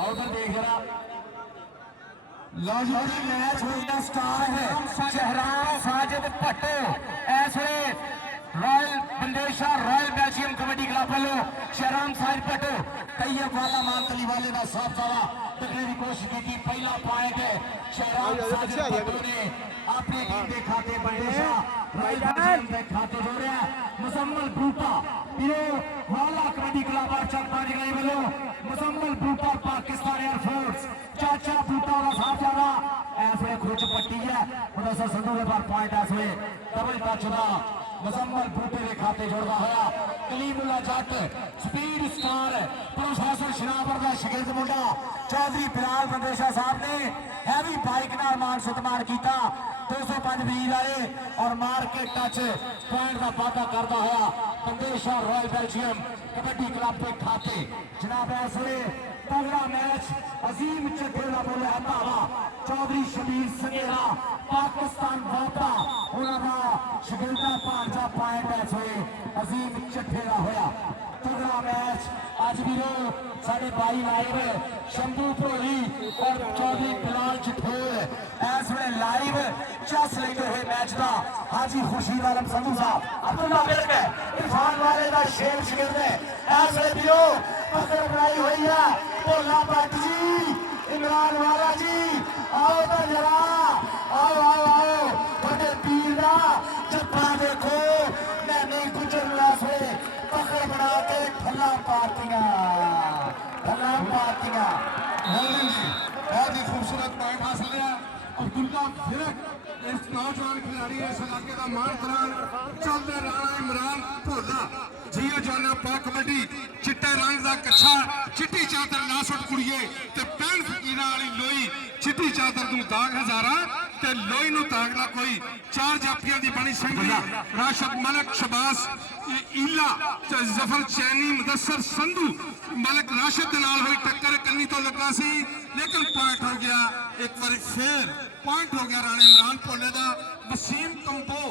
और उधर देख जरा लॉजिकली मैच हो गया स्टार है शहराम साजिद भट्टो इस वे royal Bandesha royal Belgium kabaddi club वालों शहराम साजिद भट्टो तैयब वाला मानतली वाले का साफ सारा तकने की कोशिश की पहला पॉइंट है शहराम साजिद भट्टो ने अपनी टीम के खाते बंदेशा रॉयल बेल्जियम के खाते जोड़े मुजम्मल बूटा वाला कबड्डी क्लब और चक पांच गई वालों मुजम्मल बूटा पाकिस्तान एयरफोर्स चाचा बूटा का साफ ज्यादा ऐसे खुच पट्टी है मुदस्सर संधू के पास पॉइंट ऐसे डबल टच का मुजम्मल बूटे के खाते जोड़ता हुआ कलीमुल्ला जट स्पीड स्टार प्रोफेसर शराबर का शगिर्द मुंडा चौधरी बिलाल बंदेशा साहब ने हैवी बाइक नाल मान सतमान किया 205 वीर आए और मार के टच पॉइंट का वादा करता हुआ Bandesha royal Belgium kabaddi club के खाते जनाब ऐसे तगड़ा मैच अजीम चट्टे का बोलिया धावा चौधरी शबीर संगेरा पाकिस्तान वापा उन्होंने शगिर्दा भांजा पॉइंट ऐसे अजीम चट्टे का होया तगड़ा मैच आज भी साढ़े भाई लाइव शंभू भोली और चौधरी बिलाल चठोर इस वे लाइव चस लेते हुए मैच का हाजी खुर्शीद आलम संधू साहब अब्दुल्ला बिल्क इरफान वाले का शेर शिगिर्द है इस वे भी पकड़ बनाई हुई है भोला भट्ट जी इमरान वाला जी आओ तो जरा आओ आओ आओ थोड़े पीर का जप्पा देखो मैं नहीं गुजरना से पकड़ बना के ठल्ला पार्टियां बहुत ही खूबसूरत पॉइंट हासिल किया अब्दुल्ला फिरक इस नौजवान खिलाड़ी इस इलाके का मान करान चलते राणा इमरान भोला जियो जाना पा कबड्डी चिट्टे रंग का कच्छा चिट्टी चादर ना सुट कुड़िए ते पैन फकीरा वाली लोई चिट्टी चादर तू दाग हजारा ते लोई नू दागना कोई चार जाफियां दी बनी संगली राशिद मलक शबास इला जफर चैनी मुदस्सर संधू मलक राशिद नाल हुई टक्कर कन्नी तो लगा सी लेकिन पॉइंट हो गया एक बार फिर पॉइंट हो गया राणे इमरान भोले का वसीम कंबो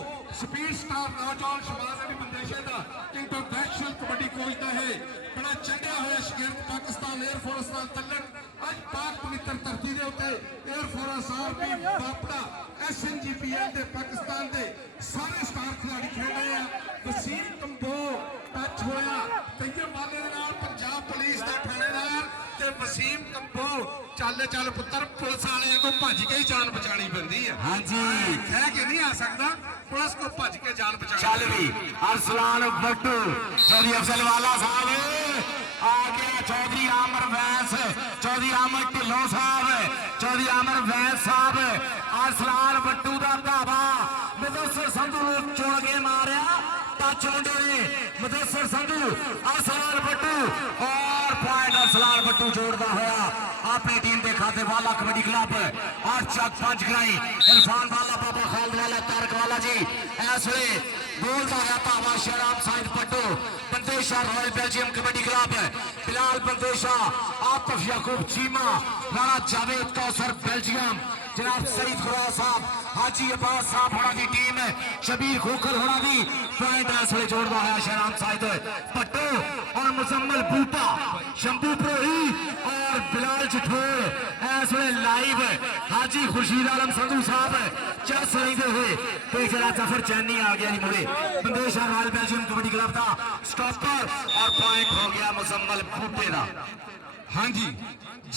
स्पीड स्टार नौजवान शबाज अली बंदेशे का इंटरनेशनल कबड्डी कोच का है बड़ा चढ़िया हुआ शगिर्द पाकिस्तान एयरफोर्स नाल तलक अज पाक पवित्र धरती के उत्ते एयरफोर्स आर्मी बापड़ा SNGPL के पाकिस्तान के सारे स्टार खिलाड़ी खेल रहे हैं वसीम कंबो टच होया तैयब वाले दे नाल पंजाब पुलिस का थानेदार ते वसीम कंबो चल चल पुत्र पुलिस वाले को भज के ही जान बचानी पैंदी है हाँ जी कह के नहीं आ सकता पुलिस को भज के जान बचानी चल भी अरसलान भट्टू चौधरी अफजल वाला साहब आ गया चौधरी आमर वैस चौधरी आमर ढिल्लों साहब चौधरी आमर वैस साहब अरसलान भट्टू का धावा मुदस्सर संधू चुन के मारिया टच मुंडे ने मुदस्सर संधू अरसलान भट्टू और पॉइंट अरसलान भट्टू जोड़ता हुआ अपनी टीम के खाते वाला कबड्डी क्लब और चक पंच कराई इरफान वाला बाबा खालिद वाला तारक वाला जी इस वे बोलता है धावा Shahram Sajid Bhatto Bandesha royal Belgium kabaddi club Bilal Bandesha Atif Yaqoob Cheema Rana Javed Kausar Belgium जनाब सईद खुरा साहब हाजी अब्बास साहब होना की टीम है शबीर खोखर होना की पॉइंट इस वे जोड़ता है शहराम साजिद भट्टो और मुजम्मल बूटा शंभू प्रोही और बिलाल चठोर इस वे लाइव हाजी खुर्शीद आलम संधू साहब चस लेते हुए तो जरा जफर चैनी आ गया जी मुड़े Bandesha royal Belgium kabaddi club का स्टॉपर और पॉइंट हो गया मुजम्मल बूटे का हाँ जी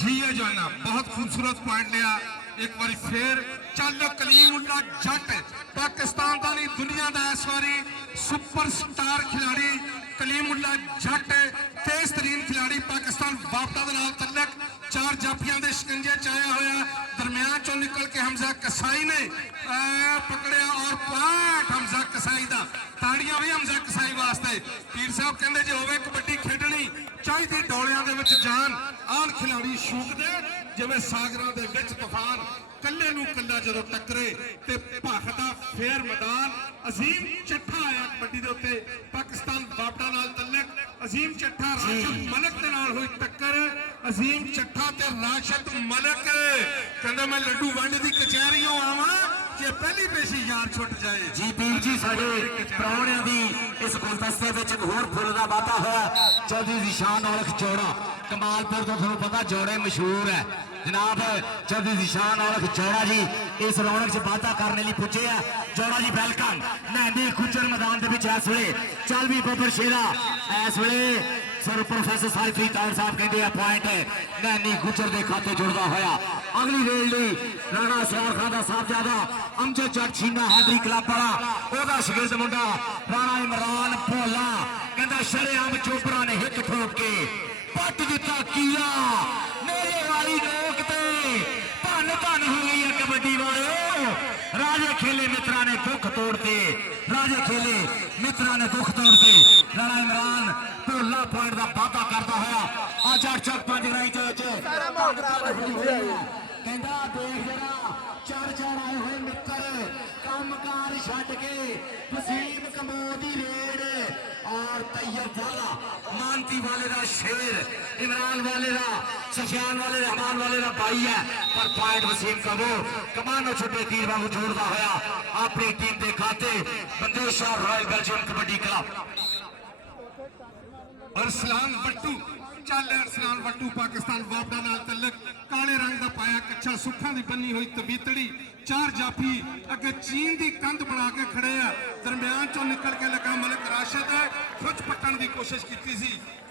जियो जाना बहुत खूबसूरत पॉइंट लिया एक बार फिर चल कलीमुल्ला जट पाकिस्तान का नहीं दुनिया का इस बारी सुपरस्टार खिलाड़ी कलीमुल्ला जट तेज तरीन खिलाड़ी पाकिस्तान वापदा के नाल तलक चार जाफियां के शिकंजे चाया होया दरम्यान चो निकल के हमजा कसाई ने पकड़िया और पाठ हमजा कसाई का ताड़ियां भी हमजा कसाई वास्ते पीर साहब कहते जो होवे कबड्डी खेडनी चाहिए डोलियां दे विच जान आन खिलाड़ी शूकदे जिवें सागरां दे विच तूफान कल्ले नूं कल्ला जदों टकरे ते भखदा फेर मैदान अजीम चट्ठा आया कबड्डी दे उत्ते पाकिस्तान बापड़ा नाल तलक अजीम चट्ठा राशिद मलक दे नाल होई टक्कर अजीम चट्ठा ते राशिद मलक कहंदा मैं लड्डू वंड दी कचहरीओं आवां जे पहली पेशी यार छुट जाए जी पीर जी साडे प्राणियों की इस गुलदस्ते में एक होर फुल का वादा होया चौधरी जिशान औलख चौड़ा कमालपुर तो थोड़ा पता जोड़े मशहूर है जनाब चौधरी जिशान औलख चौड़ा जी इस रौनक च वादा करने लिए पुजे है चौड़ा जी वेलकम नैनी खुचर मैदान के इस वे चल भी बबर शेरा इस वे सर प्रोफेसर साहिब फरीदार साहब कहते हैं पॉइंट नैनी गुजर के खाते जुड़ता होया अगली रेल ली राणा सवार खान का साहबजादा अमजद जट छीना हैदरी क्लब वाला ओदा शगिर्द मुंडा राणा इमरान भोला कहता शरेआम चोपड़ा ने हिट ठोक के पट दिता किया मेरे वाली लोक ते धन धन हो गई है कबड्डी वाले राजे खेले मित्रा ने दुख तोड़ते राजे खेले मित्रा ने दुख तोड़ते राणा इमरान भोला पॉइंट का वादा करता है आज 8 5 गराई कहता देख जरा चढ़ चढ़ आए हुए मित्र कामकार छड़ के वसीम कमोदी रेड और तैयब वाला मानती वाले का शेर इमरान वाले का सफियान वाले रहमान वाले का भाई है पर पॉइंट वसीम कमो कमानो छोटे तीर वांगू छोड़ता होया अपनी टीम के खाते बंदेश और royal Belgium kabaddi club Arsalan Battu चल अरसलान बट्टू पाकिस्तान वापडा नाल तलक काले रंग का पाया कच्चा सुखा की बनी हुई तबीतड़ी चार जाफी अगे चीन की कंध बना के खड़े है दरम्यान चो निकल के लगा मलिक राशिद खुच पट्टन की कोशिश की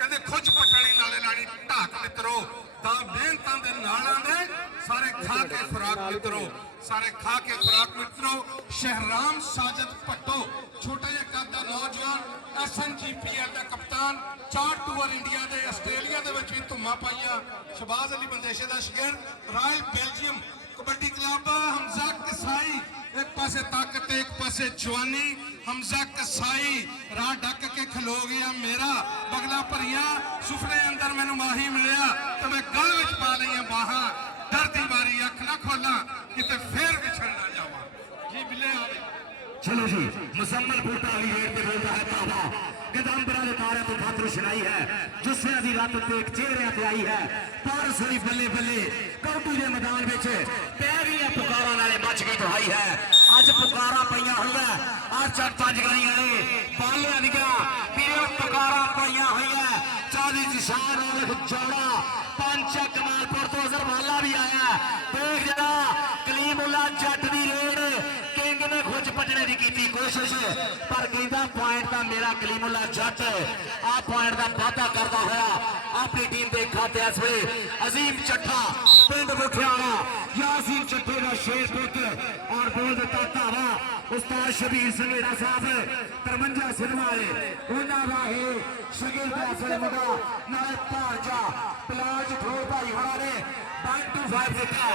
कहते खुच पट्टनी नाले लानी ढाक मित्रो ता मेहनतां दे नालां दे सारे खा के खुराक मित्रो सारे खा के खुराक मित्रो शहराम साजिद भट्टो छोटे जे कद दा नौजवान SNGPL का कप्तान 4 टूर इंडिया के आस्ट्रेलिया के भी धुम्मा पाइया शहबाज अली बंदेशे का शिगिर्द royal Belgium kabaddi club Hamza कसाई एक पासे ताकत एक पासे जवानी हमजा कसाई राह ढक के खलो गया मेरा बगला भरिया सुफने अंदर मैनू माही मिलिया तो मैं गल विच पा लिया बाहां डरती बारी अख ना खोला किते फिर विछड़ ना जावा जी बिले आ चलो जी मुसम्मल बूटा अली रेड पे बोलता है ताबा गदाम्बरा ने तारे तो भाद्र सुनाई है जिससे अभी रात देख चेहरे पे आई है पार सोई बल्ले बल्ले कबड्डी के मैदान में पैरियां पुकारा नाले मच गई दुहाई है आज पुकारा पईयां हुई है आज 4 5 गराइयां ने बालियां दिया पीरे पुकारा पईयां हुई है चौधरी जिशान औलख चौड़ा पंच कमालपुर तो अजरवाला भी आया देख जरा कलीमुल्ला जट दी रेड किंग ने खुच पटने की की कोशिश पर कहता पॉइंट का मेरा कलीमुल्ला जट आ पॉइंट का वादा करता होया अपनी टीम के खाते इस वे अजीम चट्ठा पिंड मुखियाला यासीन चट्ठे का शेर पुत्र और बोल दिता धावा उस्ताद शबीर संघेड़ा साहब 53 सिनेमा उन्होंने शगिर्द इस वे मुंडा नाले भारजा पलाज ठोर भाई होना ने 1-2-5 दिता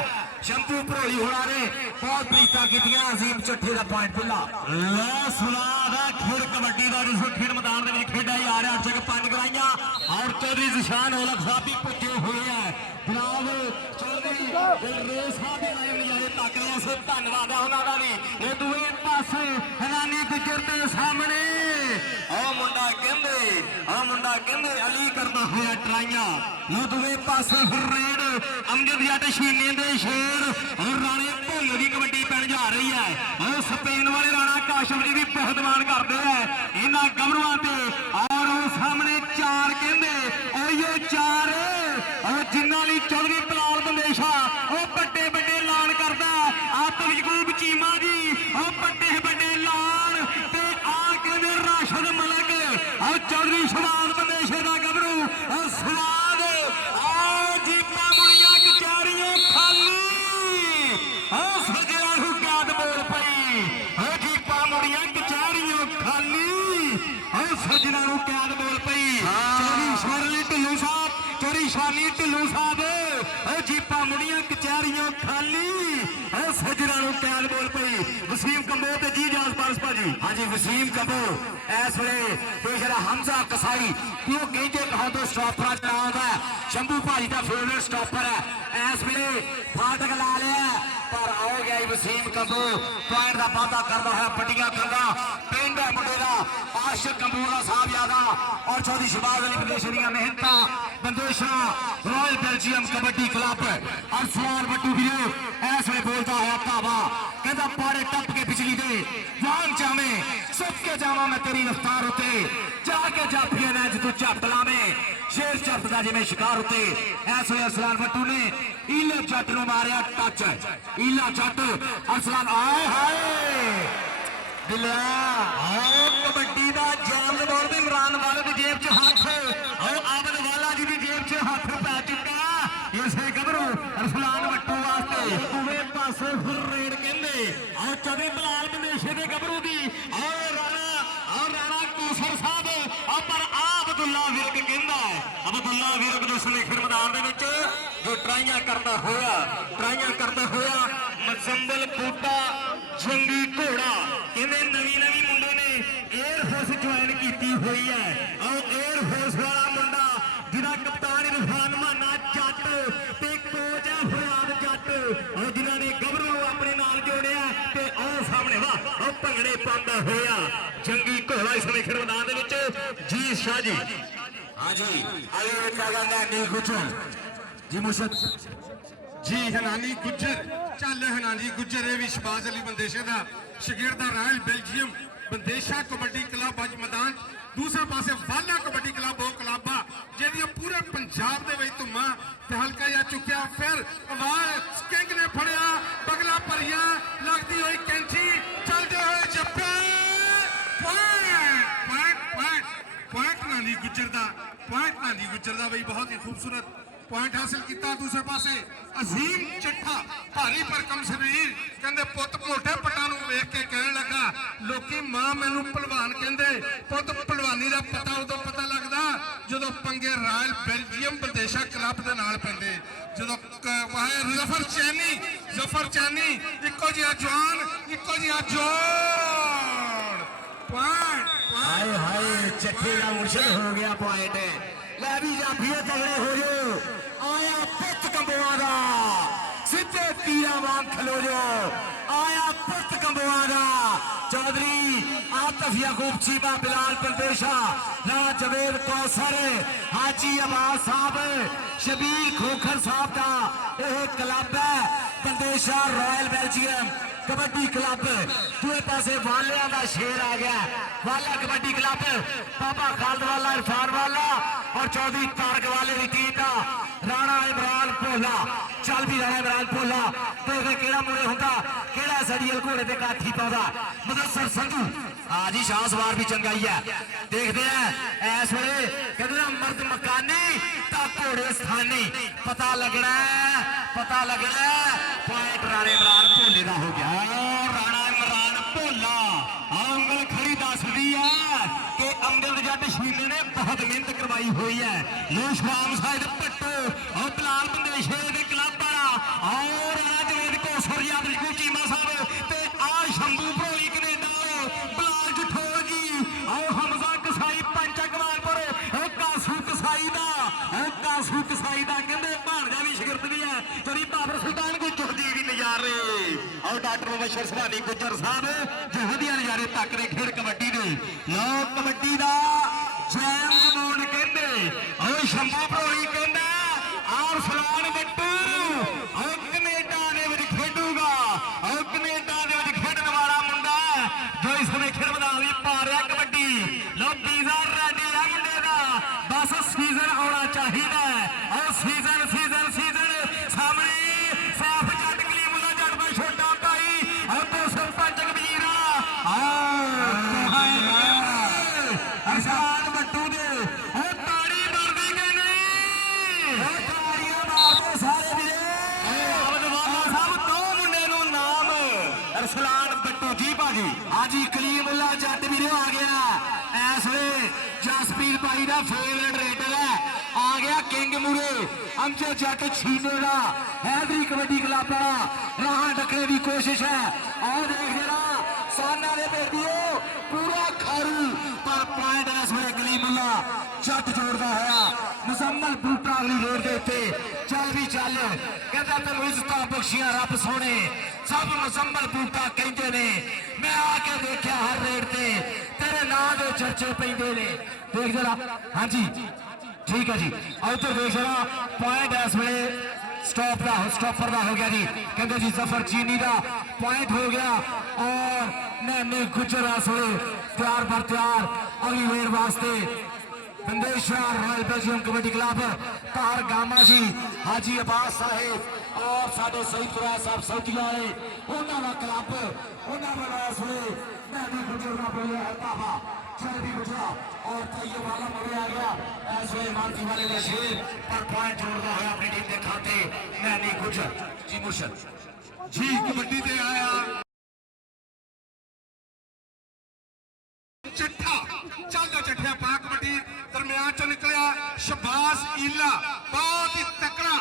शंभू भरोली होना ने बहुत प्रीता की अजीम चट्ठे का पॉइंट मिला सुना खेल कबड्डी का जिस खेल मैदान में खेडा जा रहा 5 गराइयां और चौधरी जिशान औलख साहब भी पुजे हुए हैं जनाब चौधरी रेस साहब नजारे तक रहे से धन्यवाद है उन्होंने भी ये दूसरे पासे हैरानी गुजर के सामने मुंडा कहते अली करता हुआ ट्राइयां ये दूसरे पासे रेड अमजद जट शीने दे शेर और राणे भुंग की कबड्डी पैन जा रही है और स्पेन वाले राणा काशफ जी भी बहुत मान करते हैं इन्होंने गबरुआ पे और सामने 4 कहते 4 और जिन्होंने चौधरी पलाल बंदेशा बड़े बड़े लान करता आप यकूब चीमा जी बड़े बड़े लान कहते राशिद मलिक और चौधरी शहबाज बंदेशे का गबरू और स्वाद जीपा मुड़िया कचहरियों खाली सजना कैद बोल पई जीपा मुड़िया कचहरियों खाली सजना कैद बोल पई चौधरी शानी ढिल्लू साहब जीपा मुड़िया कचहरियों खाली सजना कैद बोल पई वसीम कंबो ते जी जास पारसपा जी हाँ जी वसीम कंबो इस वे पेशरा हमजा कसाई क्यों कहते कहो तो स्टॉपर चलाव है शंभू भाजी का फेवरेट स्टॉपर है इस वे फाटक ला लिया पर आओ गया वसीम कंबो पॉइंट का वादा करता है पट्टियां कंधा पिंड है मुंडे का आशिक कंबोला साहब यादा और चौधरी शहबाज अली बंदेशा दी मेहनत Bandesha royal Belgium kabaddi club Arsalan Battu वीरो ऐसे बोलता है धावा कहता पारे टप के बिजली दे वांग जावे सुख के जावा मैं तेरी रफ्तार उते जाके जाफिया ने तू झट लावे शेर झपदा जिवें शिकार उते ऐस वे अरसलान बट्टू ने ईले जट नु मारिया टच ईला जट अरसलान आए हाय दिलिया आओ कबड्डी दा जान बोल दे इमरान वाले दी जेब च हाथ आओ आबद वाला जी दी जेब च हाथ पै चुका इसे गबरू अरसलान बट्टू वास्ते दूवे पासे फिर रेड कहंदे आओ चौधरी बलाल बंदेशे दे गबरू दी और राणा कौसर साहब और पर अब्दुल्ला विरक कहंदा है अब्दुल्ला विरक दे सुलेखर मैदान दे विच जो ट्राइयां करदा होया मजम्बल बूटा जंगी घोड़ा कहंदे नवी मुंडे ने एयरफोर्स ज्वाइन की हुई है और एयरफोर्स वाला मुंडा जिहदा कप्तान इरफान माना जट ते कोच है फरियाद जट और जिन्हां ने गबरू अपने नाल जोड़िया ते और सामने वाह और भंगड़े पांदा होया जंगी घोड़ा इस सुलेखर मैदान दे विच जी शाह जी हाँ जी आइए क्या कहंदा नी गुजर जी मुर्शद जी हनानी गुज्जर चल हनानी गुज्जर ये भी शहबाज अली बंदेशे का शागिर्द royal Belgium Bandesha kabaddi club अज मैदान दूसरे पासे वाला कबड्डी क्लब वो क्लब आ जिहदियां पूरे पंजाब दे विच धुम्मां ते हल्का जा चुकिया फिर आवाज किंग ने फड़िया बगला भरिया लगदी हुई कैंची चलदे हुए जप्पे पॉइंट नानी गुज्जर दा बई बहुत ही खूबसूरत पॉइंट हासिल किया दूसरे पासे अजीम चट्ठा भारी भरकम शरीर कहते पुत मोटे पटा वेख के कहने लगा लोकी मां मैनू पहलवान कहते पुत पहलवानी का पता उदों पता लगता जो पंगे रॉयल बेल्जियम बंदेशा क्लब के नाल पैंदे जो जफर चैनी इको जिहा जवान इको जिहा जोड़ पॉइंट हाय हाय चट्टे का मुर्शद हो गया पॉइंट लै भी जाफिए तगड़े हो जो आया पुत कंबुआ दा सीधे तीरा वांग खलो जो आया पुत कंबुआ दा चौधरी आतिफ याकूब चीमा बिलाल बंदेशा ना जवेद कौसर हाजी अब्बास साहब शबीर खोखर साहब का यह क्लब है Bandesha royal Belgium kabaddi club दूसरे पासे वालिया का शेर आ गया वाला कबड्डी क्लब बाबा खालद वाला इरफान वाला और चौधरी तारक वाले की टीम का राणा इमरान भोला चल भी राणा इमरान भोला तो केड़ा मुड़े होंदा केड़ा सड़ियल घोड़े ते काठी पाउंदा मुदस्सर संधू आज ही शाह सवार भी चंगाई है देखते हैं इस वे कहते मर्द मकानी ता घोड़े स्थानी पता लगना पॉइंट राणा इमरान भोले का हो गया राणा इमरान भोला अंगल खड़ी दसदी है कि अंगल जट शीले ने बहुत मेहनत करवाई हुई है लो शाम साइड पट्टो और बिलाल बंदेशे के क्लब वाला और जवेद कौसर याद रिकू चीमा साहब ते आ शंभू भरोई कनेडा बिलाल जठोर जी और हमजा कसाई पंचा कमालपुर और कासू कसाई दा कहते भाणजा भी शिगिरद भी है चौधरी बाबर सुल्तान गुज्जर जी भी नजारे और डॉक्टर मुबशर सुभानी गुज्जर साहब जो वधिया नजारे तक ने खेड कबड्डी दे लो कबड्डी दा जैम मोन कहते और शंभू भरोई कहता और फलान बट्टू और कनेडा दे विच खेडूगा और कनेडा दे विच खेडण वाला मुंडा जो इस समय खेड मैदान विच पा रहा कबड्डी लो वीजा रेडी है मुंडे दा बस सीजन आना चाहिए और सीजन सामने साफ जट कलीमुल्ला जट का छोटा भाई और दो सरपंच कबीरा अरसलान बट्टू दे और ताड़ी मारदी कि नहीं ताड़ियां मारदे सारे वीरे सब दो मुंडे नु नाम अरसलान बट्टू जी भाजी हाजी कलीमुल्ला जट वीरे आ गया इस वे जसपीर भाई का फेवरेट रेडर है आ गया किंग मुरे अमजद जट छीने का हैदरी कबड्डी क्लब वाला राह डकने की कोशिश है और देख जरा साना दे बेटियो पूरा खारू पर पॉइंट इस वे कलीमुल्ला जट जोड़ता है मुजम्मल बूटा अगली रोड के उत्ते चल भी चल कहता तेन इज्जत बख्शियां रब सोने सब मुजम्मल बूटा कहते ने मैं आके देखा हर रेड ते तेरे नां दे चर्चे पैंदे ने देख जरा हाँ जी ठीक है जी और तो देख जरा पॉइंट इस वे स्टॉप का स्टॉपर का हो गया जी कहते जी जफर चीनी का पॉइंट हो गया और नैनी गुजर इस वे तैयार पर तैयार अगली वेर वास्ते Bandesha royal Belgium kabaddi club तार गामा जी हाजी अब्बास साहेब और साडे सईद कुरैश साहब सऊदी वाले उन्होंने क्लब उन्होंने इस वे नैनी गुजर का बोलिया है ताबा चलदी गुजरा और तैयब वाला मरे आ गया इस वे मानती वाले ने शेर पर पॉइंट जोड़ता है अपनी टीम के खाते नैनी गुजर जी मुर्शद जी कबड्डी ते आया चिट्ठा चलदा चिट्ठा पा कबड्डी दरम्यान चो निकलिया शबाज ईला बहुत ही तकड़ा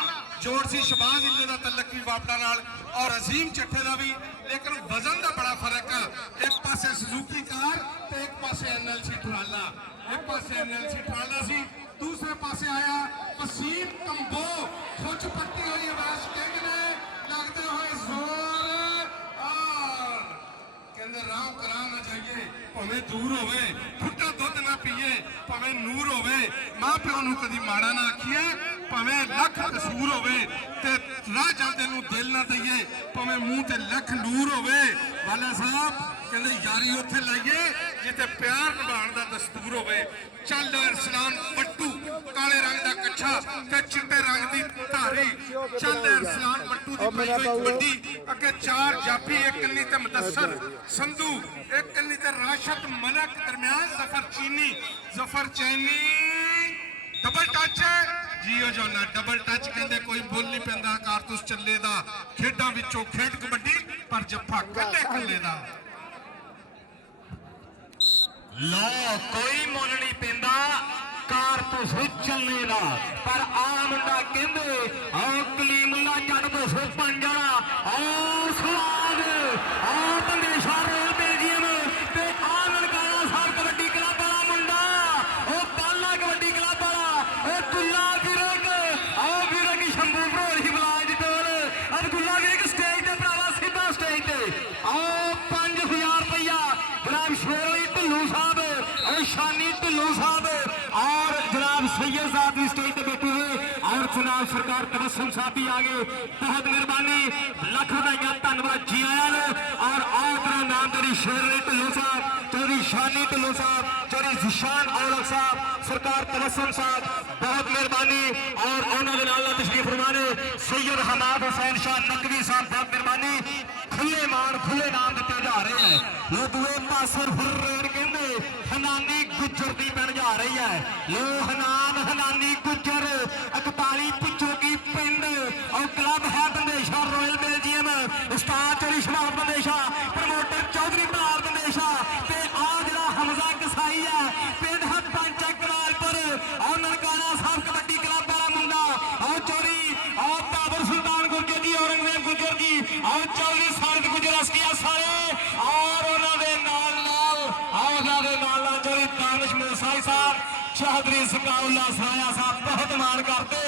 जोड़ सी शबाज ईले का तलक भी वापड़ा नाल और अजीम चिट्ठे का भी लेकिन वजन का बड़ा फर्क है एक पासे सुजुकी कार ते एक पासे एनएलसी ट्राला एक पासे एनएलसी ट्राला सी दूसरे पासे आया वसीम कंबो खुच पट्टी हुई अवैश किंग ने लगते हुए जोर और कहते राम करा ना जाइए भावें दूर होवे फुट्टा दुध ना पीए भावें नूर होवे मां प्यो नूं कदी माड़ा ना आखिए भावें लख कसूर होवे ते राह जांदे नूं दिल ना दईए भावें मूंह ते लख नूर होवे वाला साहब कहते यारी उत्थे लाइए जिथे प्यार निभाण दा दस्तूर होवे चल अरसलान बट्टू काले रंग दा कच्छा ते चिट्टे रंग दी धारी चल अरसलान बट्टू दी पई होई कबड्डी अगे चार जाफी एक कन्नी ते मुदस्सर संधू एक कन्नी ते राशद मलक दरम्यान जफर चैनी डबल टच जियो जोना डबल टच कहते कोई बोल नहीं पैंदा कारतूस चले दा खेडां विचों खेड कबड्डी पर जफ्फा कल्ले कल्ले दा लो कोई मुल नहीं पैंदा कारतूस चलने का पर आ मुंडा कहंदे आओ कलीमुल्ला जट दो सौ पंज आओ स्वाद आओ बंदेशा रॉयल बेल्जियम ते आ ननकाना साहब कबड्डी क्लब वाला मुंडा ओ बाला कबड्डी क्लब वाला ओ दुल्ला विरक आओ विरक शंभू भरोली बलाज टोल अब्दुल्ला विरक स्टेज ते भरावा सीधा स्टेज ते आओ 5000 रुपया जनाब शेरोई ढिल्लू साहब और शानी ढिल्लू साहब और जनाब सैयद साहब भी स्टेज पे बैठे हुए और जनाब सरकार तबस्सुम साहब भी आ गए बहुत मेहरबानी लख बधाइयां धन्यवाद जी आया और आदरा नाम तेरी शेरोई ढिल्लू साहब चौधरी शानी ढिल्लू साहब चौधरी जिशान औलख साहब सरकार तबस्सुम साहब बहुत मेहरबानी और उन्होंने अल्लाह तशरीफ फरमाने सैयद हमाद हुसैन शाह नकवी साहब बहुत मेहरबानी खुले मान खुले नाम दिते जा रहे हैं लो दूए पासे फुर्रेड कहंदे हनानी गुजर दी बन जा रही है लो हनानी गुजर 41 पिछों की पिंड और क्लब है बंदेशा रॉयल बेल्जियम उस्ताद चौधरी शबाब बंदेशा प्रमोटर चौधरी बलाल बंदेशा ते आ जरा हमजा कसाई है पिंड है पंचा कनालपुर और ननकाना साहब कबड्डी क्लब वाला मुंडा और चौधरी और बाबर सुल्तान गुर्जर जी औरंगजेब गुर्जर जी और चौधरी सारद गुजर अस्किया सारे और उन्होंने चौधरी दानिश मूसाई साहब चौधरी सकाउल्ला सराया साहब बहुत मान करते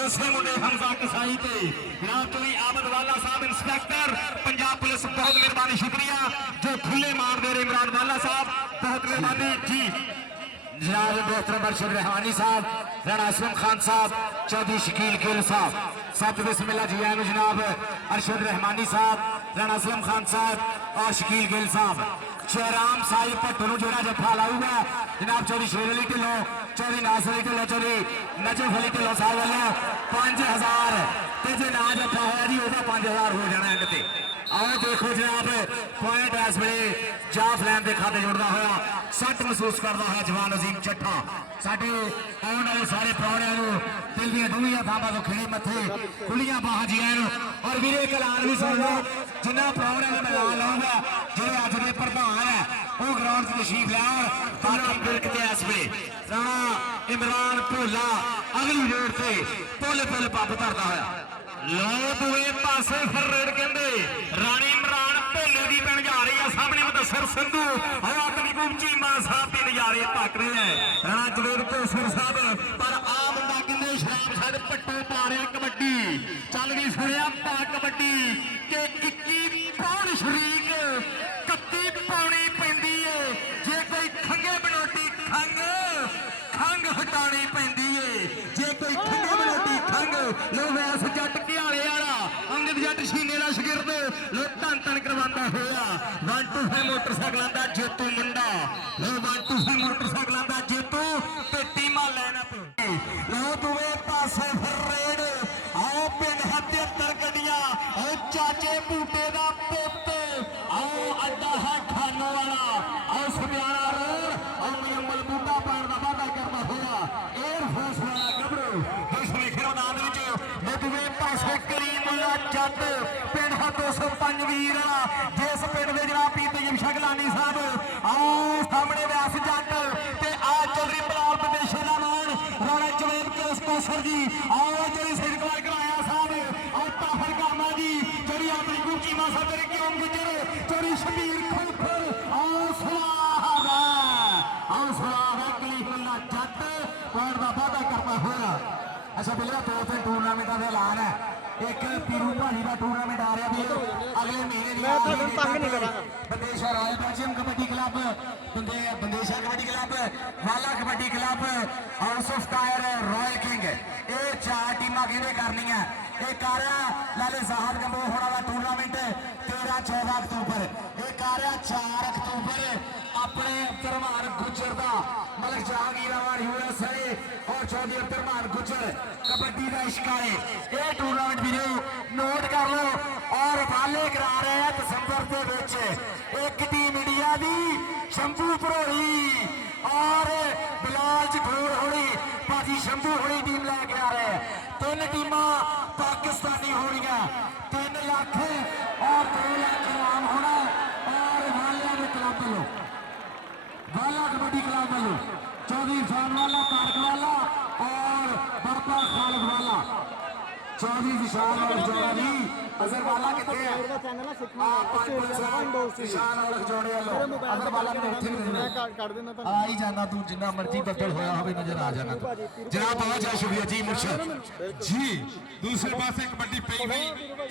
इसे मुंडे हमजा कसाई थे चौधरी आमद वाला साहब इंस्पेक्टर पंजाब पुलिस बहुत मेहरबानी शुक्रिया जो खुले मार दे रहे इमरान वाला साहब बहुत मेहरबानी जी जनाब मोहतरम अरशद रहमानी साहब राणा असलम खान साहब चौधरी शकील गिल साहब सब बिस्मिल्लाह जी आए जनाब अरशद रहमानी साहब राणा असलम खान साहब और शकील गिल साहब जयराम साहिब भट्टू जोड़ा जफा लाऊगा जनाब चौधरी शेर अली ढिल्लों चौधरी नासिर अली ढिल्लों चौधरी नजफ अली ढिल्लों साहब वालों 5000 ते जे ना जफा होया जी वह 5000 हो जाना एंड ते आओ देखो जनाब पॉइंट इस वे जाफ लैन के खाते जुड़ता हुआ सट महसूस करता है जवान अजीम चट्ठा साडे आने वाले सारे प्राणियों दिल दी दूरियां थावां तो खिड़े मथे खुलियां बाहां जी और वीरे ऐलान भी सुन लो जिन्होंने प्राणियों का मैं ला लूंगा जो अज के प्रधान है वो ग्राउंड से तशरीफ लैन ताकि बिलकते इस वे राणा इमरान भोला अगली रोड से पुल पुल पब धरता है लो दूए पासे फर्रेड कहंदे राणी इमरान भोले की बन जा रही है सामने मुदस्सर संधू और अपनी गुमची मां साहब के नजारे तक रहे हैं राणा जवेद भोसर साहब पर आ मुंडा कहंदे शराब साहब पट्टो पा रहा कबड्डी चल गई सुनिया पा कबड्डी के 21 पौड़ शरीक 31 पौनी पैंदी है जे कोई खंगे बनोटी खंग हटानी पैंदी है जे कोई खंगे बनोटी खंग लो वैस जट घियाले वाला अंगद जट शीने का शगिर्द लो धन धन करवाता होया 125 मोटरसाइकिलों का जेतू मुंडा लो 125 मोटरसाइकिलों का जेतू ते टीमां लैना पे लो दुवे पासे फिर रेड आओ पिंड है 73 गड्डियां ओ चाचे बूटे का पुत आओ अड्डा है खानों वाला आओ सुबियाना रोड और मुयम्मल बूटा पाण का वादा करता होया एयरफोर्स वाला गबरू दूसरे मैदान दुवे पासे करीमुल्ला जट पिंड है 205 वीर वाला जिस पिंड में जनाब पीतम शगलानी साहब आओ सामने व्यास जट ते आ चौधरी बलाल बंदेशे का मान राणा जवेद कौसर जी आओ जी सिरकवार कराया साहब और ताफर कामा जी जी अपनी गुची मासा तेरे क्यों गुजर चोरी शबीर खोखर आओ सलाह कलीमुल्ला जट पॉइंट का वादा करता हुआ अच्छा बिल्ला 2-3 टूर्नामेंटा का ऐलान है एक पीरू भाली का टूर्नामेंट आ रहा भी अगले महीने Bandesha royal Belgium kabaddi club Bandesha kabaddi club वाला kabaddi club house of tyre royal king ये 4 टीमां किहने करनियां ये कर लाले जहाद गंबो होने वाला टूर्नामेंट 13-14 अक्तूबर ये कर 4 अक्तूबर अपने अब्दुरहमान गुजर का मलिक जहांगीर अवार्ड यूएसए और चौधरी अब्दुरहमान गुजर कबड्डी का इश्कारे ये टूर्नामेंट भी नोट कर लो और वाले करा रहे हैं दिसंबर के विच एक टीम इंडिया की शंभू भरोई और बिलाल जठौर होनी भाजी शंभू होनी टीम लैके आ रहे हैं 3 टीमां पाकिस्तानी होनियां 3 लाख और 2 लाख इनाम होना और वालिया के क्लब वालों वाला कबड्डी क्लब वालों चौधरी इरफान वाला तारक वाला और बड़पा खालिद वाला चौधरी विशाल और जोड़ी अजहर वाला कितने हैं विशाल और जोड़े वालों अजहर वाला ने उठे नहीं आ ही जाना तू जिन्ना मर्जी बदल होया होवे नजर आ जाना जनाब बहुत बहुत शुक्रिया जी मुर्शद जी दूसरे पासे कबड्डी पई हुई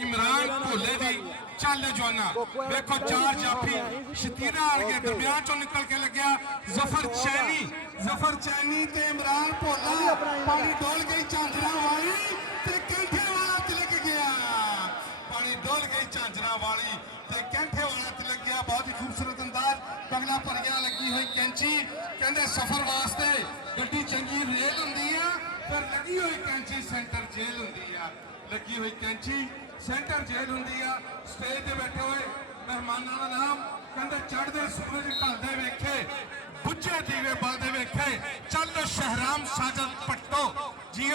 इमरान भोले दी चल जवाना देखो 4 जाफी शतीरा आ गए दरमियान चो निकल के लग्या जफर चैनी ते इमरान भोला पानी डोल गई झांझरा वाली ते कैंठे वाला तिलक गया पानी डोल गई झांझरा वाली ते कैंठे वाला तिलक गया बहुत ही खूबसूरत अंदाज बगला भरिया लगी हुई कैंची कहते सफर वास्ते गड्डी चंगी रेल होंदी है पर लगी हुई कैंची सेंटर जेल होंदी है लगी हुई कैंची सेंटर जेल होंदी है स्टेज पे बैठे हुए मेहमानों का नाम कहते चढ़ते सूरज ढलते वेखे बुझे दीवे बलते वेखे चल शहराम साजद पट्टो जी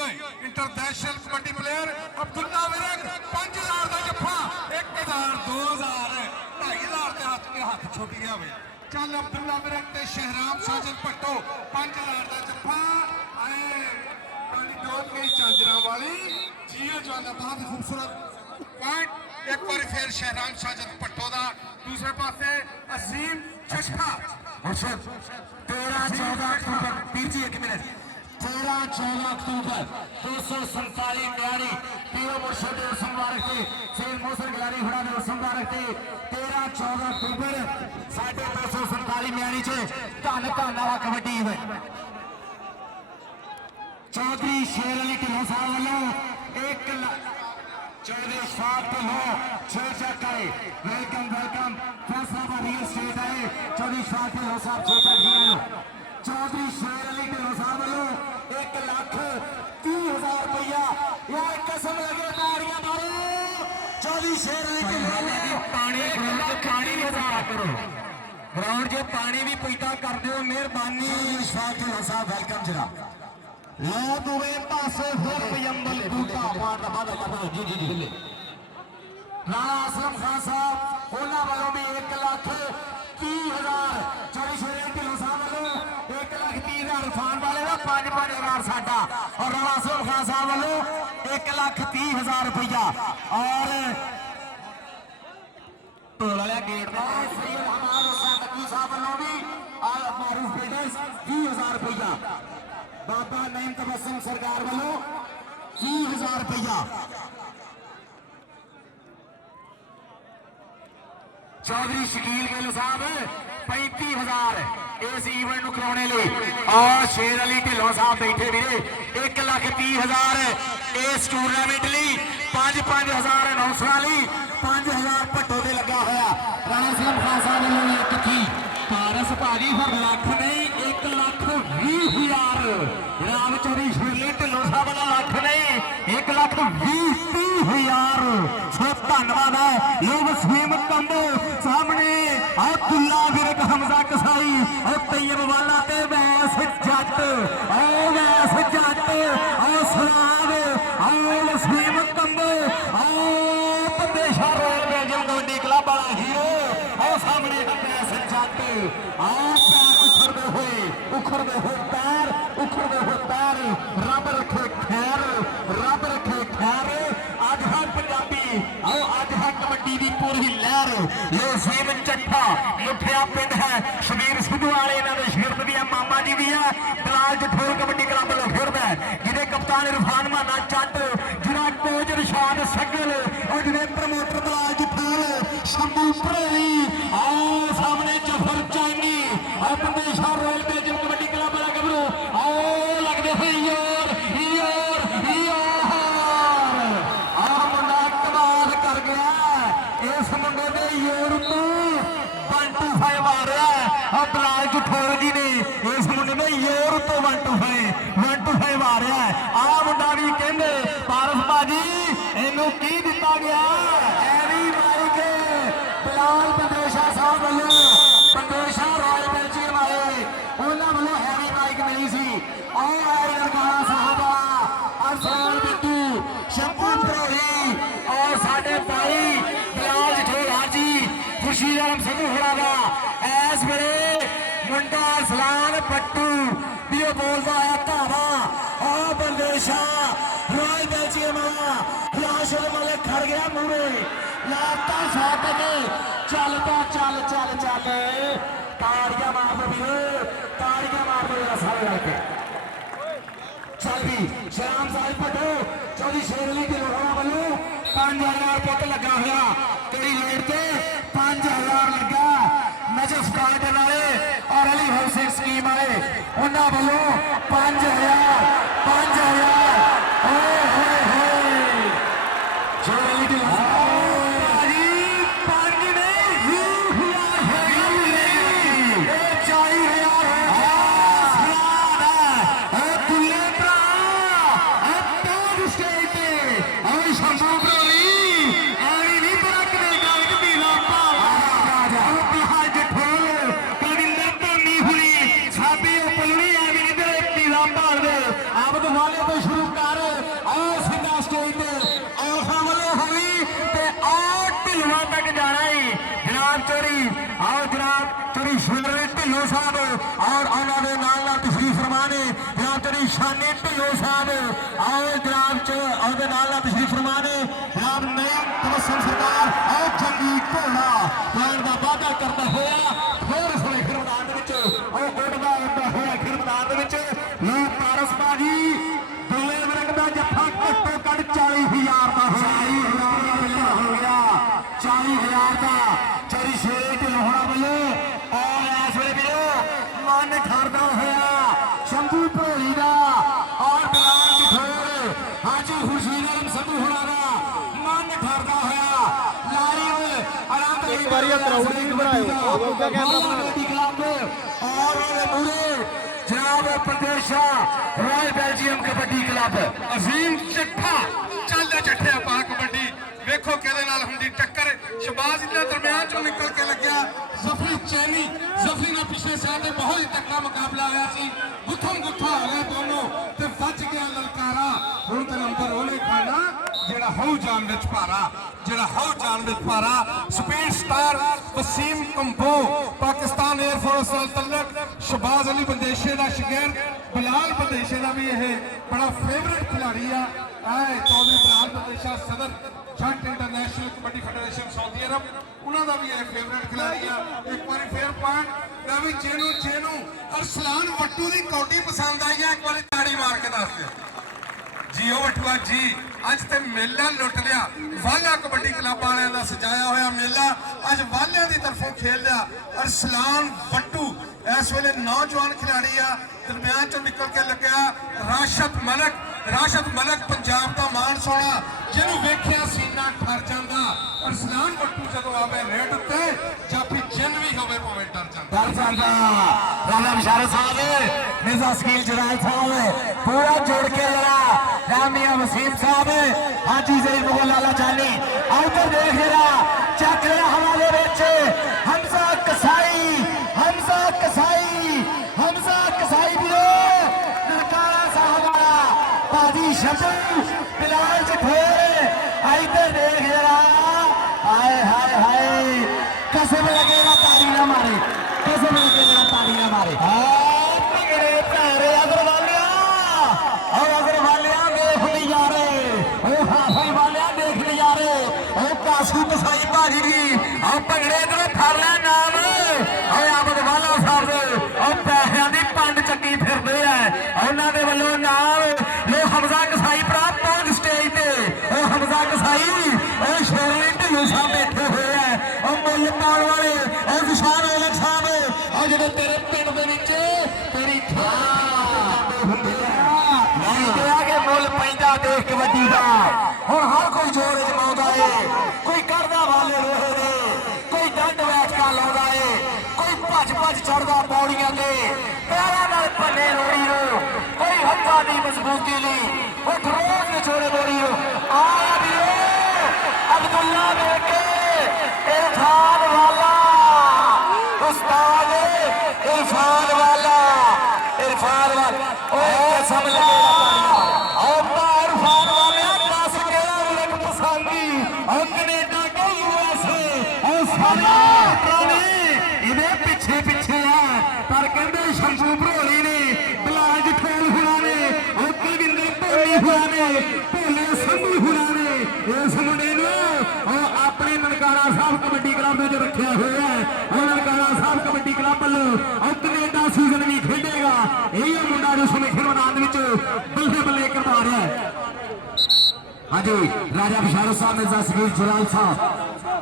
इंटरनेशनल कबड्डी प्लेयर अब्दुल्ला विरक 5000 का जफा 1000 2000 2500 के हाथ छुट गया वे चल अब्दुल्ला विरक ते शहराम साजद पट्टो 5000 का जफा आए पानी डोल गई झांझरा वाली जियो जवाना बहुत खूबसूरत पॉइंट एक बार फिर शहराम साजद पट्टो का दूसरे पासे अजीम चश्मा 13-14 अक्टूबर पीछे 1 मिनट 13-14 अक्टूबर 247 न्यारी पीरो मुर्शद मुबारक थे सैयद मोहसिन गिलानी हुड़ा ने मुबारक थे 13-14 अक्टूबर 247 न्यारी चे धन धन वाला कबड्डी है चौधरी शेर अली ढिल्लों साहब वालों 1 लाख चौधरी इशफाक ढिल्लों छेचा करे वेलकम फैसलाबाद रियल स्टेट है चौधरी इशफाक ढिल्लों साहब छेचा किया चौधरी शेर अली ढिल्लों साहब वालों 1,30,000 रुपया यार कसम लगे ताड़ियां मारो चौधरी शेर अली ढिल्लों पानी गुजारा करो ग्राउंड जो पानी भी पैदा कर दो मेहरबानी इशफाक ढिल्लों साहब वेलकम जरा लो दुवे पासे फिर पयंबल बूटा मार दा वादा करदा जी राणा असलम खान साहब उन्हां वालों भी 1,30,000 चौधरी शेर ढिल्लों साहब वालों 1,30,000 इरफान वाले का 5-5,000 साडा और राणा असलम खान साहब वालों 1,30,000 रुपया और टोल वाला गेट का सैयद हमार हुसैन साहब वालों भी मारूफ बिल्डर्स 20,000 रुपया बाबा नईम तबस्सुम सरकार वालों 20,000 रुपया चौधरी शकील गिल साहब 35,000 इस इवेंट ਨੂੰ ਕਰਾਉਣੇ ਲਈ ਔਰ ਸ਼ੇਰ ਅਲੀ ਢਿੱਲੋਂ ਸਾਹਿਬ ਬੈਠੇ ਵੀਰੇ 1,30,000 ਇਸ ਟੂਰਨਾਮੈਂਟ ਲਈ 5,000 ਅਨਾਉਂਸਰਾਂ ਲਈ 5,000 ਭੱਟੋ ਤੇ ਲੱਗਾ ਹੋਇਆ ਰਾਣਾ ਸਿੰਘ ਖਾਨ ਸਾਹਿਬ ਵੱਲੋਂ ਇੱਕ ਕੀ ਪਾਰਸ ਭਾਜੀ ਫਿਰ ਲੱਖ ਨਹੀਂ 1,20,000 ਜਨਾਬ ਚੋਰੀ ਸ਼ੇਰਲੀ ਢਿੱਲੋਂ ਸਾਹਿਬ ਵੱਲੋਂ ਲੱਖ ਨਹੀਂ 1,20,000 ਸੋ ਧੰਨਵਾਦ ਹੈ ਲੋ ਵਸੀਮ ਕੰਬੋ ਸਾਹਮਣੇ ਅਬਦੁੱਲਾ ਵਿਰਕ ਹਮਜ਼ਾ ਕਸਾਈ ਉਹ ਤੈਯਬ ਵਾਲਾ ਤੇ ਵੈਸ ਜੱਟ ਉਹ ਵੈਸ ਜੱਟ ਉਹ ਸਲਾਮ ਉਹ ਵਸੀਮ ਕੰਬੋ ਉਹ ਪੰਦੇਸ਼ਾ ਰੋਇਲ ਬੈਲਜੀਅਮ ਕਬੱਡੀ ਕਲੱਬ ਵਾਲਾ ਹੀਰੋ ਉਹ ਸਾਹਮਣੇ ਵੈਸ ਜੱਟ ਆਹ ਉਖੜਦੇ ਹੋਏ ਪੈਰ ਰੱਬ ਰੱਖੇ ਖੈਰ ਅੱਜ ਹੈ ਪੰਜਾਬੀ ਆਓ ਅੱਜ ਹੈ ਕਬੱਡੀ ਦੀ ਪੂਰੀ ਲਹਿਰ ਇਹ ਸੇਮ ਚੱਠਾ ਮੁੱਠਿਆ ਪਿੰਡ ਹੈ ਸ਼ਬੀਰ ਸਿੱਧੂ ਵਾਲੇ ਇਹਨਾਂ ਦੇ ਸ਼ਿਰਤ ਦੀਆਂ ਮਾਮਾ ਜੀ ਵੀ ਆ ਬਲਾਲ ਜਠੋਰ ਕਬੱਡੀ ਕਲੱਬ ਵੱਲੋਂ ਖੇਡਦਾ ਜਿਹਦੇ ਕਪਤਾਨ ਇਰਫਾਨ ਮਾਨਾ ਚੱਟ ਜਿਹੜਾ ਕੋਚ ਰਸ਼ਾਦ ਸੱਗਲ ਔਰ ਜਿਹਦੇ ਪ੍ਰਮੋਟਰ ਬਲਾਲ ਜਠੋਰ ਸ਼ੰਭੂ ਭਰੋਲੀ ਆਓ ਸਾਹਮਣੇ ਜਫਰ ਚਾਈਨੀ ਆਹ ਪੰਦੇਸ਼ਾ ਰੋਇਲ ਬੈਲਜੀਅਮ ਕਬੱਡੀ ਕਲੱਬ ਵਾਲਾ ਗੱਭਰੂ ਆਓ ਲੱਗਦੇ ਹੋਏ ਯਾਰ ਆਹ ਮੁੰਡਾ ਕਮਾਲ ਕਰ ਗਿਆ ਇਸ ਮੁੰਡੇ ਦੇ ਯੂਰ ਤੋਂ 1-5 ਆ ਰਿਹਾ ਆਹ ਬਲਾਲ ਜਠੋਰ ਜੀ ਨੇ ਇਸ ਮੁੰਡੇ ਨੇ ਯੂਰ ਤੋਂ 1-5 ਆ ਰਿਹਾ ਆਹ ਮੁੰਡਾ ਵੀ ਕਹਿੰਦੇ ਪਾਰਸ ਭਾਜੀ ਇਹਨੂੰ ਕੀ ਦਿੱਤਾ ਗਿਆ ਐਵੀ ਮਾਈਕ ਬਲਾਲ ਪੰਦੇਸ਼ਾ ਸਾਹਿਬ ਵੱਲੋਂ ਪੰਦੇਸ਼ਾ ਰੋਇਲ ਬੈਲਜੀਅਮ ਆਏ ਉਹਨਾਂ ਵੱਲੋਂ ਹੈਵੀ ਮਾਈਕ ਮਿਲੀ ਸੀ ਆਏ ਨਰਗਾਣਾ ਸਾਹਿਬਾ ਅਰਸਾਲ ਬਿੱਟੂ ਸ਼ੰਭੂ ਭਰੋਲੀ ਔਰ ਸਾਡੇ ਭਾਈ ਬਲਾਲ ਜਠੋਰ ਹਾਜੀ ਖੁਰਸ਼ੀਦ ਆਲਮ ਸੰਧੂ ਹੋਣਾ ਦਾ ਇਸ ਵੇਲੇ ਮੁੰਡਾ ਅਸਲਾਨ ਪੱਟੂ ਵੀ ਉਹ ਬੋਲਦਾ ਹੈ ਧਾਵਾ ਉਹ ਬੰਦੇਸ਼ਾ ਰੋਇਲ ਬੈਲਜੀਅਮ ਫਲਾਸ਼ ਵਾਲੇ ਖੜ ਗਿਆ ਮੂਰੇ ਲਾਤਾ ਸਾਥ ਕੇ ਚੱਲਦਾ ਚੱਲ ਤਾੜੀਆਂ ਮਾਰਦੇ ਵੀਰੇ ਤਾੜੀਆਂ ਮਾਰਦੇ ਸਾਰੇ ਰਲ ਕੇ ਚੱਲ ਵੀ ਸ਼ਰਾਮ ਸਾਹਿਬ ਪਟੋ ਚੌਧਰੀ ਸ਼ੇਰਲੀ ਦੇ ਲੋਕਾਂ ਵੱਲੋਂ 5,000 ਪੁੱਤ ਲੱਗਾ ਹੋਇਆ ਤੇਰੀ ਲੇਟ ਤੇ 5,000 ਲੱਗਾ ਨਜਫ ਕਾਰਡ ਵਾਲੇ ਔਰ ਅਲੀ ਹਾਊਸਿੰਗ ਸਕੀਮ ਵਾਲੇ ਉਹਨਾਂ ਵੱਲੋਂ 5,000 ਓਏ ਹੋਏ ਹੋਏ ਸ਼ੇਰਲੀ ਦੇ ਢਿੱਲੋਂ ਸਾਹਿਬ ਔਰ ਉਹਨਾਂ ਦੇ ਨਾਲ ਤਸ਼ਰੀਫ ਫਰਮਾਨੇ ਜਨਾਬ ਤੇਰੀ ਸ਼ਾਨੇ ਢਿੱਲੋਂ ਸਾਹਿਬ ਆਓ ਜਨਾਬ ਚ ਉਹਦੇ ਨਾਲ ਤਸ਼ਰੀਫ ਫਰਮਾਨੇ ਜਨਾਬ ਨਯਨ ਤਬਸਮ ਸਰਕਾਰ ਆਓ ਜੰਗੀ ਢੋਲਾ ਪੈਣ ਦਾ ਵਾਅਦਾ ਕਰਦਾ ਹੋਇਆ ਫਿਰ ਸੁਣੇ ਫਿਰ ਮੈਦਾਨ ਦੇ ਵਿੱਚ ਉਹ ਉੱਡਦਾ ਹੋਇਆ ਫਿਰ ਮੈਦਾਨ ਦੇ ਵਿੱਚ ਲੋ ਪਾਰਸ ਬਾਜੀ ਦੁਲੇ ਵਰਗ ਦਾ ਜੱਫਾ ਘੱਟੋ ਘੱਟ 40,000 ਦਾ ਹੋ ਗਿਆ 40,000 ਦਾ ਚੋਰੀ ਸ਼ੇਰੇ ਢਿੱਲੋਂ ਹੋਣਾ ਵੱਲੋਂ ਮਨ ਠਰਦਾ ਹੋਇਆ ਸ਼ੰਭੂ ਭਰੋਲੀ ਦਾ ਔਰ ਬਲਾਲ ਜਠੋਰ ਹਾਜੀ ਖੁਰਸ਼ੀਦ ਆਲਮ ਸੰਧੂ ਹੋਣਾ ਦਾ ਮਨ ਠਰਦਾ ਹੋਇਆ ਲਾਈਵ ਆਨੰਦ ਇੱਕ ਵਾਰੀ ਕਰਾਉਣੀ ਬਣਾਇਓ ਉਹਦਾ ਕੈਮਰਾ ਬਣਾ ਔਰ ਉਹਦੇ ਮੂਹਰੇ ਜਨਾਬ ਪੰਦੇਸ਼ਾ ਰੋਇਲ ਬੈਲਜੀਅਮ ਕਬੱਡੀ ਕਲੱਬ ਅਜ਼ੀਮ ਚੱਠਾ ਚੱਲਦਾ ਚੱਠਿਆ ਪਾ ਕਬੱਡੀ ਵੇਖੋ ਕਿਹਦੇ ਨਾਲ ਹੁੰਦੀ ਟੱਕਰ ਸ਼ਬਾਜ਼ ਦੇ ਦਰਮਿਆਨ ਚੋਂ ਨਿਕਲ ਕੇ ਲੱਗਿਆ ਜ਼ਫਰੀ ਚੈਨੀ ਜ਼ਫਰੀ ਨਾਲ ਪਿਛਲੇ ਸਾਲ ਤੇ ਬਹੁਤ ਹੀ ਤਕੜਾ ਮੁਕਾਬਲਾ ਹੋਇਆ ਸੀ ਗੁੱਥਮ ਗੁੱਥਾ ਹੋ ਗਿਆ ਦੋਨੋਂ ਤੇ ਵੱਜ ਗਿਆ ਲਲਕਾਰਾ ਹੁਣ ਤੇ ਨੰਬਰ ਉਹਨੇ ਖਾਣਾ ਜਿਹੜਾ ਹਉ ਜਾਨ ਵਿੱਚ ਭਾਰਾ speed star Wasim combo Pakistan air force ਨਾਲ ਤਲਕ ਸ਼ਬਾਜ਼ ਅਲੀ ਬੰਦੇਸ਼ੇ ਦਾ ਸ਼ਗਿਰਦ ਬਲਾਲ ਬੰਦੇਸ਼ੇ ਦਾ ਵੀ ਇਹ ਬੜਾ ਫੇਵਰਿਟ ਖਿਡਾਰੀ ਆ ਚੌਧਰੀ ਬਲਾਲ ਬੰਦੇਸ਼ਾ ਸਦਰ ਜੱਟ international kabaddi federation Saudi Arab ਉਹਨਾਂ ਦਾ ਵੀ ਇਹ ਫੇਵਰਿਟ ਖਿਡਾਰੀ ਆ ਇੱਕ ਵਾਰੀ ਫੇਰ ਪੁਆਇੰਟ ਦਾ ਵੀ ਜਿਹਨੂੰ ਅਰਸਲਾਨ ਵੱਟੂ ਦੀ ਕੌਡੀ ਪਸੰਦ ਆਈ ਆ ਇੱਕ ਵਾਰੀ ਤਾੜੀ ਮਾਰ ਕੇ ਦੱਸ ਦਿਓ ਜੀ ਉਹ ਵੱਟੂਆ ਜੀ ਅੱਜ ਤੇ ਮੇਲਾ ਲੁੱਟ ਲਿਆ ਵਾਲਾ ਕਬੱਡੀ ਕਲੱਬ ਵਾਲਿਆਂ ਦਾ ਸਜਾਇਆ ਹੋਇਆ ਮੇਲਾ ਅੱਜ ਵਾਲਿਆਂ ਦੀ ਤਰਫੋਂ ਖੇਡ ਲਿਆ। ਅਰਸਲਾਨ ਬੱਟੂ ਇਸ ਵੇਲੇ ਨੌਜਵਾਨ ਖਿਡਾਰੀ ਆ, ਦਰਮਿਆਨ ਚੋਂ ਨਿਕਲ ਕੇ ਲੱਗਿਆ ਰਾਸ਼ਦ ਮਲਕ ਪੰਜਾਬ ਦਾ ਮਾਣ ਸੋਹਣਾ, ਜਿਹਨੂੰ ਵੇਖਿਆ ਸੀਨਾ ਠਰ ਜਾਂਦਾ। ਅਰਸਲਾਨ ਬੱਟੂ ਜਦੋਂ ਆਵੇ ਰੇਡ ਉੱਤੇ ਜਾਫੀ ਜਿੰਨ ਵੀ ਹੋਵੇ ਭਾਵੇਂ ਡਰ ਜਾਂਦਾ। राजा बिशारत साहब, मिर्जा शकील जलाल साहब, पूरा जोड़ के जरा रामिया वसीम साहब, हाजी जहीर मुगल लाला जानी आउटर देख जरा चक रहा हवाले बेचे हमजा कसाई भी नरकारा साहब बाजी शब्द बिलाल जठोर इधर देख जरा। हाय हाय हाय कसम लगेगा ताली ना मारे, कसम लगेगा ताली ना मारे। कसाई भाजी जी भंगड़े फर लिया नाम आमद वाला साहब पैसों की पंड चक्की फिरते हैं उन्होंने वालों नाम लो हमजा कसाई भरा पहुंच स्टेज पे हमजा कसाई शेरनी ढिल्लो साहब बैठे हुए हैं मुल पाने वाले विशाल ओलक साहब जो तेरे पिंड तेरी मुल पैदा देख कबड्डी का हूँ हर कोई जोर जमाता है, कोई करदा वाले रोहे ने, कोई डंड बैठका लाउंदा है, कोई भज चढ़दा पौड़ियां ते पैरां नाल भन्ने रोड़ी नो, कोई हत्था दी मजबूती नहीं उठ रोज निचोड़े बोरी नो। आया भी अब्दुल्ला बेटे इरफान वाला उस्ताद इरफान वाला ओ कसम लगेगा इरफान वाले दस केड़ा मुल्क पसंदी और कनेडा के यूएसए और सारे इहदे पिछे पिछे है पर कहंदे शंभू भरोली ने बिलाल जठोल हुणा ने और कुलविंदर भोली हुणा ने भोले संधू हुणा ने इस मुंडे नूं अपने ननकारा साहब कबड्डी क्लब विच रखिया होया है और ननकारा साहब कबड्डी क्लब वालों और कनेडा सीजन भी खेडेगा। यही मुंडा जो सुमेखन मैदान विच बल्ले बल्ले करवा रहा है। हाँ जी राजा बिशारत साहब, मिर्जा शकील जलाल साहब,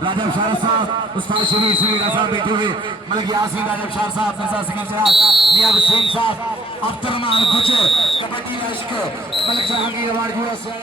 राजा बिशारत साहब, उस्ताद शरीफ सुनीला साहब बैठे हुए, मलिक यासीन, राजा बिशारत साहब, मिर्जा शकील जलाल, मियां वसीम साहब, अब्दुल रहमान गुजर, कबड्डी इश्क, मलिक जहांगीर अवार्ड यूएसए।